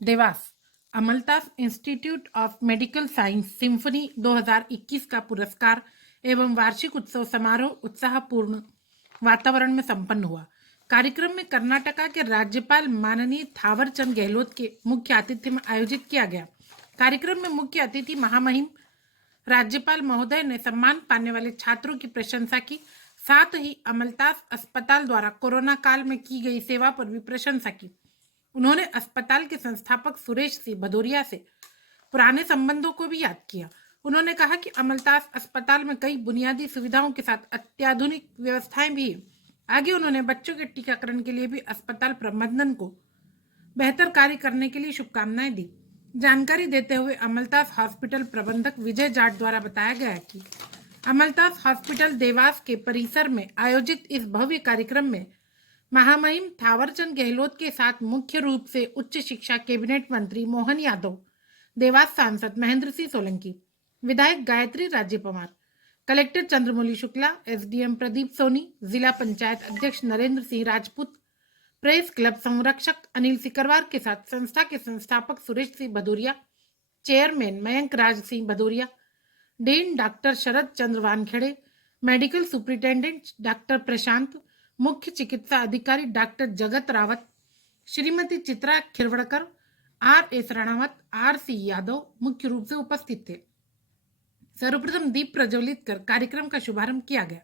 Dewas Amaltas institute of medical science symphony 2021 का पुरस्कार एवं वार्षिक उत्सव समारोह उत्साहपूर्ण वातावरण में संपन्न हुआ। कार्यक्रम में कर्नाटका के राज्यपाल माननीय थावरचंद गहलोत के मुख्य आतिथ्य में आयोजित किया गया। कार्यक्रम में मुख्य अतिथि महामहिम राज्यपाल महोदय ने सम्मान पाने वाले छात्रों की प्रशंसा की। साथ ही अमलतास अस्पताल द्वारा कोरोना काल में की गई सेवा पर भी प्रशंसा की। उन्होंने अस्पताल के संस्थापक सुरेश सिंह भदौरिया से पुराने संबंधों को भी याद किया। उन्होंने कहा कि अमलतास अस्पताल में कई बुनियादी सुविधाओं के साथ अत्याधुनिक व्यवस्थाएं भी हैं। आगे उन्होंने बच्चों के टीकाकरण के लिए भी अस्पताल प्रबंधन को बेहतर कार्य करने के लिए शुभकामनाएं दी। जानकारी देते हुए अमलतास हॉस्पिटल प्रबंधक विजय जाट द्वारा बताया गया कि अमलतास हॉस्पिटल देवास के परिसर में आयोजित इस भव्य कार्यक्रम में महामहिम थावरचंद गहलोत के साथ मुख्य रूप से उच्च शिक्षा कैबिनेट मंत्री मोहन यादव, देवास सांसद महेंद्र सिंह सोलंकी, विधायक गायत्री राज्य पवार, कलेक्टर चंद्रमौली शुक्ला, एसडीएम प्रदीप सोनी, जिला पंचायत अध्यक्ष नरेंद्र सिंह राजपूत, प्रेस क्लब संरक्षक अनिल सिकरवार के साथ संस्था के संस्थापक Suresh Singh Bhadauria, chairman Mayank Raj Singh Bhadauria, dean doctor शरद चंद्र वानखेड़े, मेडिकल सुपरिटेंडेंट डॉक्टर प्रशांत, मुख्य चिकित्सा अधिकारी डॉक्टर जगत रावत, श्रीमती चित्रा खिरवड़कर, आर.एस. राणावत, आर.सी. यादव मुख्य रूप से उपस्थित थे। सर्वप्रथम दीप प्रज्वलित कर कार्यक्रम का शुभारंभ किया गया।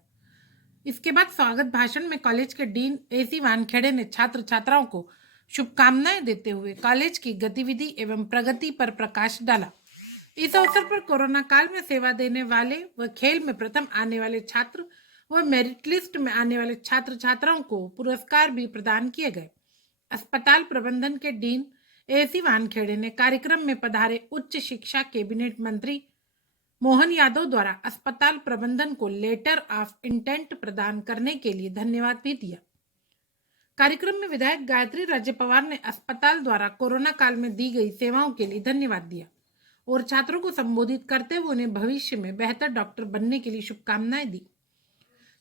इसके बाद स्वागत भाषण में कॉलेज के डीन ए.सी. वानखेड़े ने छात्र छात्राओं को शुभकामनाएं देते हुए कॉलेज की गतिविधि एवं प्रगति पर प्रकाश डाला। इस अवसर पर कोरोना काल में सेवा देने वाले व खेल में प्रथम आने वाले छात्र व मेरिट लिस्ट में आने वाले छात्र छात्राओं को पुरस्कार भी प्रदान किए गए। अस्पताल प्रबंधन के डीन ए.सी. वानखेड़े ने कार्यक्रम में पधारे उच्च शिक्षा कैबिनेट मंत्री मोहन यादव द्वारा अस्पताल प्रबंधन को लेटर ऑफ इंटेंट प्रदान करने के लिए धन्यवाद भी दिया। कार्यक्रम में विधायक गायत्री राज्य पवार ने अस्पताल द्वारा कोरोना काल में दी गई सेवाओं के लिए धन्यवाद दिया और छात्रों को संबोधित करते हुए उन्हें भविष्य में बेहतर डॉक्टर बनने के लिए शुभकामनाएं दी।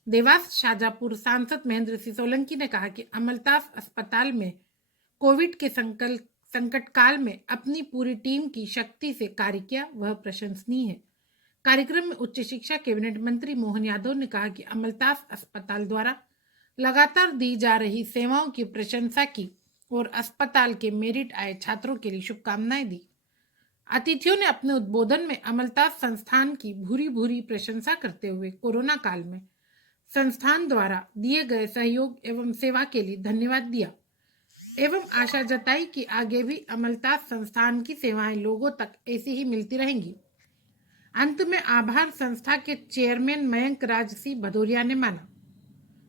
देवास शाजापुर सांसद महेंद्र सिंह सोलंकी ने कहा कि अमलतास अस्पताल में कोविड के संकट काल में अपनी पूरी टीम की शक्ति से कार्य किया, वह प्रशंसनीय है। कार्यक्रम में उच्च शिक्षा कैबिनेट मंत्री मोहन यादव ने कहा कि अमलतास अस्पताल द्वारा लगातार दी जा रही सेवाओं की प्रशंसा की और अस्पताल के मेरिट आए छात्रों के लिए शुभकामनाएं दी। अतिथियों ने अपने उद्बोधन में अमलतास संस्थान की भूरी भूरी प्रशंसा करते हुए कोरोना काल में संस्थान द्वारा दिए गए सहयोग एवं सेवा के लिए धन्यवाद दिया एवं आशा जताई कि आगे भी अमलतास संस्थान की सेवाएं लोगों तक ऐसी ही मिलती रहेंगी। अंत में आभार संस्था के चेयरमैन मयंक राज सिंह भदौरिया ने माना।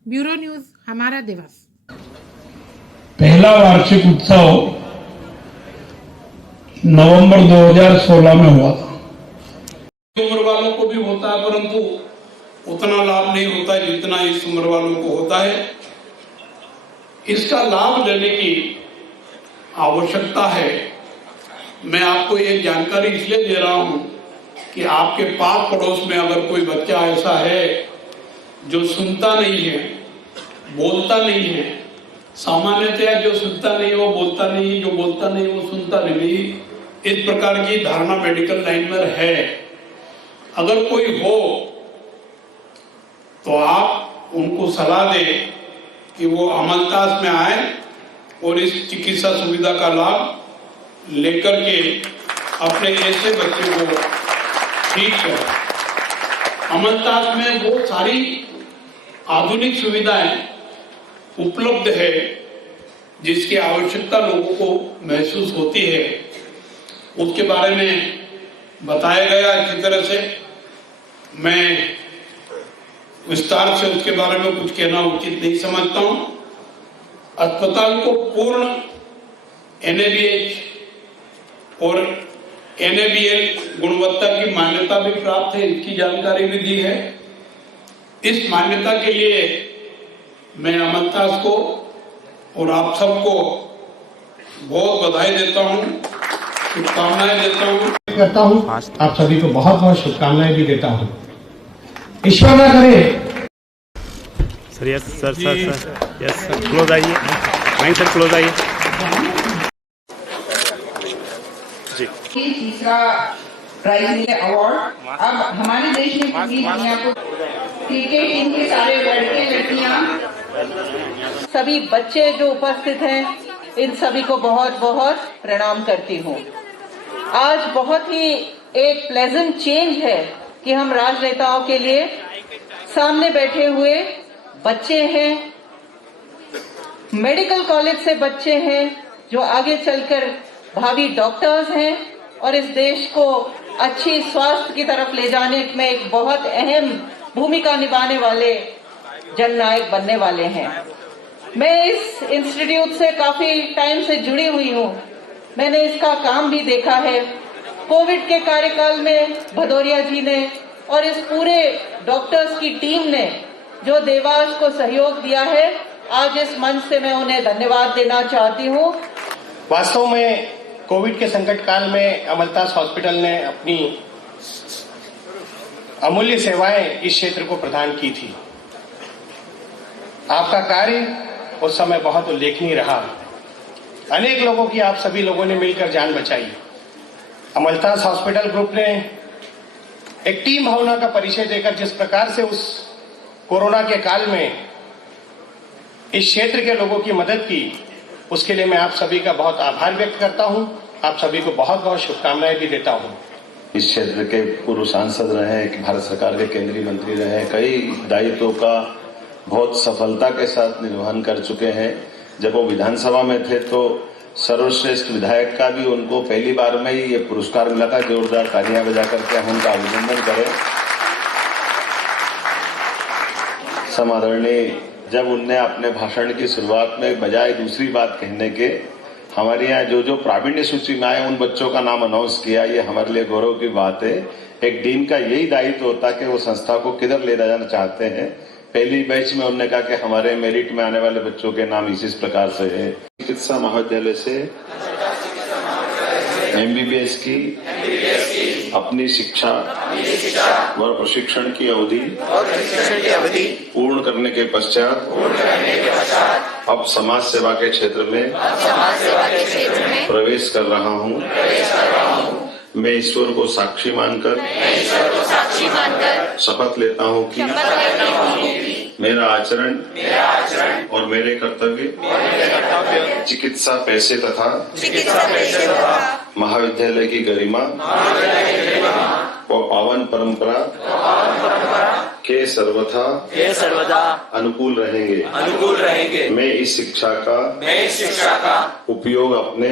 ब्यूरो न्यूज, हमारा देवास। पहला वार्षिक उत्सव नवंबर 2016 में हुआ था। उम्र वालों को भी होता है, परंतु उतना लाभ नहीं होता है जितना इस उम्र वालों को होता है। इसका लाभ लेने की आवश्यकता है। मैं आपको ये जानकारी इसलिए दे रहा हूं कि आपके पास पड़ोस में अगर कोई बच्चा ऐसा है जो सुनता नहीं है, बोलता नहीं है, सामान्यतया जो सुनता नहीं वो बोलता नहीं, जो बोलता नहीं वो सुनता नहीं, इस प्रकार की धारणा मेडिकल लाइन में है। अगर कोई हो तो आप उनको सलाह दें कि वो अमलतास में आए और इस चिकित्सा सुविधा का लाभ लेकर के अपने ऐसे बच्चे को ठीक करें। अमलतास में वो सारी आधुनिक सुविधाएं उपलब्ध है जिसकी आवश्यकता लोगों को महसूस होती है। उसके बारे में बताया गया अच्छी तरह से। मैं विस्तार से उसके बारे में कुछ कहना उचित नहीं समझता हूं। अस्पताल को पूर्ण NABH और NABL गुणवत्ता की मान्यता भी प्राप्त है, इसकी जानकारी भी दी है। इस मान्यता के लिए मैं अमलतास को और आप सबको बहुत बधाई देता हूं, शुभकामनाएं देता हूं। आप सभी को बहुत बहुत शुभकामनाएं भी देता हूं। ईश्वर ना करे। Sir yes sir yes sir close आइए, नहीं सर क्लोज आइए। जी तीसरा प्राइज मिले अवार्ड। अब हमारे देश में पूरी दुनिया को क्रिकेट टीम के सारे लड़के लड़कियां सभी बच्चे जो उपस्थित हैं, इन सभी को बहुत बहुत प्रणाम करती हूँ। आज बहुत ही एक प्लेजेंट चेंज है कि हम राजनेताओं के लिए सामने बैठे हुए बच्चे हैं, मेडिकल कॉलेज से बच्चे हैं जो आगे चलकर भावी डॉक्टर्स हैं और इस देश को अच्छी स्वास्थ्य की तरफ ले जाने में एक बहुत अहम भूमिका निभाने वाले जननायक बनने वाले हैं। मैं इस इंस्टीट्यूट से काफी टाइम से जुड़ी हुई हूँ। मैंने इसका काम भी देखा है। कोविड के कार्यकाल में भदौरिया जी ने और इस पूरे डॉक्टर्स की टीम ने जो देवास को सहयोग दिया है, आज इस मंच से मैं उन्हें धन्यवाद देना चाहती हूँ। वास्तव में कोविड के संकट काल में अमलतास हॉस्पिटल ने अपनी अमूल्य सेवाएं इस क्षेत्र को प्रदान की थी। आपका कार्य उस समय बहुत उल्लेखनीय रहा। अनेक लोगों की आप सभी लोगों ने मिलकर जान बचाई। अमलतास हॉस्पिटल ग्रुप ने एक टीम भावना का परिचय देकर जिस प्रकार से उस कोरोना के काल में इस क्षेत्र के लोगों की मदद की, उसके लिए मैं आप सभी का बहुत आभार व्यक्त करता हूं। आप सभी को बहुत बहुत शुभकामनाएं भी देता हूं। इस क्षेत्र के पूर्व सांसद रहे, भारत सरकार के केंद्रीय मंत्री रहे, कई दायित्वों का बहुत सफलता के साथ निर्वहन कर चुके हैं। जब वो विधानसभा में थे तो सर्वश्रेष्ठ विधायक का भी उनको पहली बार में ही ये पुरस्कार मिला था। जोरदार तालियां बजा करके हम उनका अभिनंदन करें। समादरणीय, जब उनने अपने भाषण की शुरुआत में बजाय दूसरी बात कहने के हमारे यहाँ जो जो प्रावीण्य सूची में आए उन बच्चों का नाम अनाउंस किया, ये हमारे लिए गौरव की बात है। एक डीन का यही दायित्व होता है कि वो संस्था को किधर ले जाना चाहते हैं। पहली बैच में उन्होंने कहा कि हमारे मेरिट में आने वाले बच्चों के नाम इस प्रकार से है। चिकित्सा महाविद्यालय से MBBS की अपनी शिक्षा व प्रशिक्षण की अवधि पूर्ण करने के पश्चात अब समाज सेवा के क्षेत्र में प्रवेश कर रहा हूं। मैं ईश्वर को साक्षी मानकर शपथ लेता हूं कि मेरा आचरण और मेरे कर्तव्य चिकित्सा पैसे तथा महाविद्यालय की गरिमा व पावन परंपरा के सर्वथा अनुकूल रहेंगे। मैं इस शिक्षा का उपयोग अपने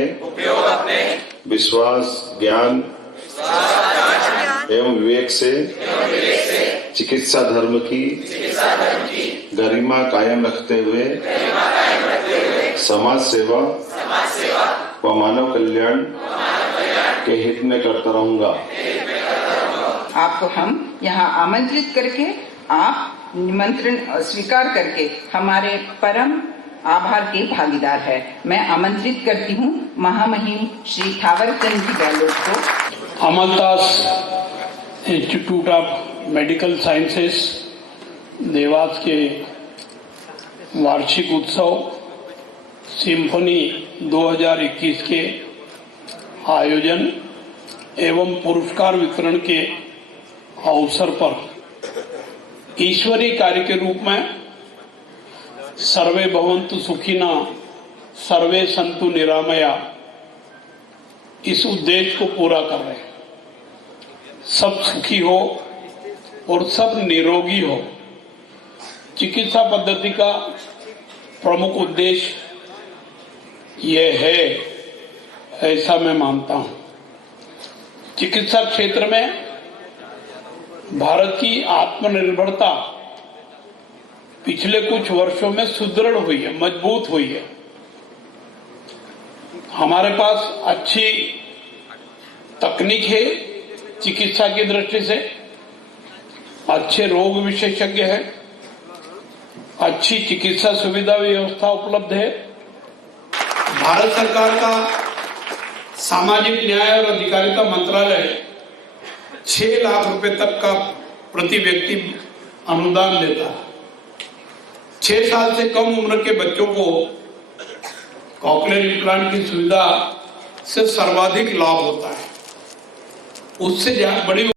विश्वास, ज्ञान एवं विवेक से चिकित्सा धर्म की गरिमा कायम रखते हुए समाज सेवा व मानव कल्याण के हित में करता रहूंगा। आपको हम यहाँ आमंत्रित करके आप निमंत्रण स्वीकार करके हमारे परम आभार के भागीदार है। मैं आमंत्रित करती हूँ महामहिम श्री थावरचंद जी गहलोत को। Amaltas institute of medical sciences Dewas के वार्षिक उत्सव सिम्फनी 2021 के आयोजन एवं पुरस्कार वितरण के अवसर पर ईश्वरीय कार्य के रूप में सर्वे भवन्तु सुखिना सर्वे संतु निरामया इस उद्देश्य को पूरा कर रहे हैं। सब सुखी हो और सब निरोगी हो, चिकित्सा पद्धति का प्रमुख उद्देश्य ये है, ऐसा मैं मानता हूं। चिकित्सा क्षेत्र में भारत की आत्मनिर्भरता पिछले कुछ वर्षों में सुदृढ़ हुई है, मजबूत हुई है। हमारे पास अच्छी तकनीक है चिकित्सा की दृष्टि से, अच्छे रोग विशेषज्ञ है, अच्छी चिकित्सा सुविधा व्यवस्था उपलब्ध है। भारत सरकार का सामाजिक न्याय और अधिकारिता मंत्रालय 6 लाख रुपए तक का प्रति व्यक्ति अनुदान देता है। 6 साल से कम उम्र के बच्चों को कॉकलियर इम्प्लांट की सुविधा से सर्वाधिक लाभ होता है। उससे बड़ी